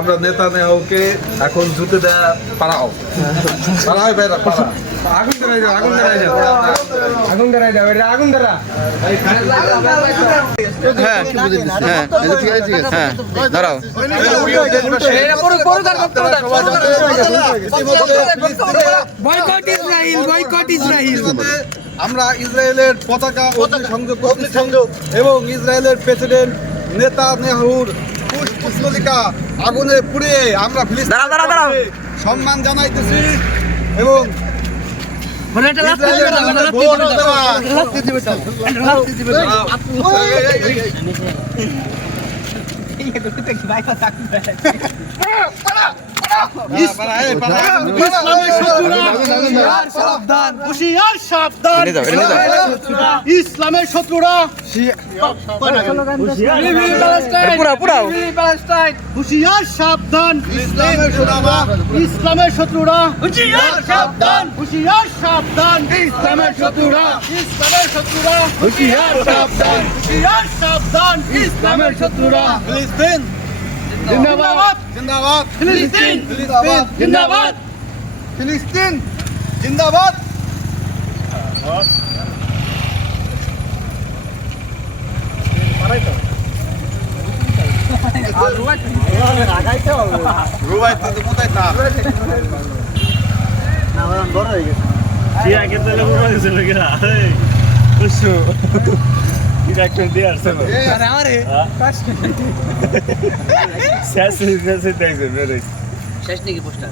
আমরা নেতানিয়াহুকে এখন জুতে দেয়া পাড়াও আগুন ধরাই যাও আগুন ধরাই যাও এটা আগুন ধরা হ্যাঁ হ্যাঁ দাঁড়াও আমরা ইসরায়েলের পতাকা সংযোগ এবং ইসরায়েলের প্রেসিডেন্ট নেতানিয়াহুর পুষ্পস্তলিকা আগুনে পুড়িয়ে আমরা ফিলিস্তিনে সম্মান জানাইতেছি এবং ইসলামের শত্রুরা হুশিয়ার সাবধান, ইসলামের শত্রুরা হুশিয়ার সাবধান, হুশিয়ার সাবধান, ইসলামের শত্রুরা হুশিয়ার সাবধান, হুশিয়ার সাবধান, ইসলামের শত্রুরা। ফিলিস্তিন জিন্দাবাদ, জিন্দাবাদ, ফিলিস্তিন জিন্দাবাদ, ফিলিস্তিন জিন্দাবাদ। শেষ নাকি পোস্টার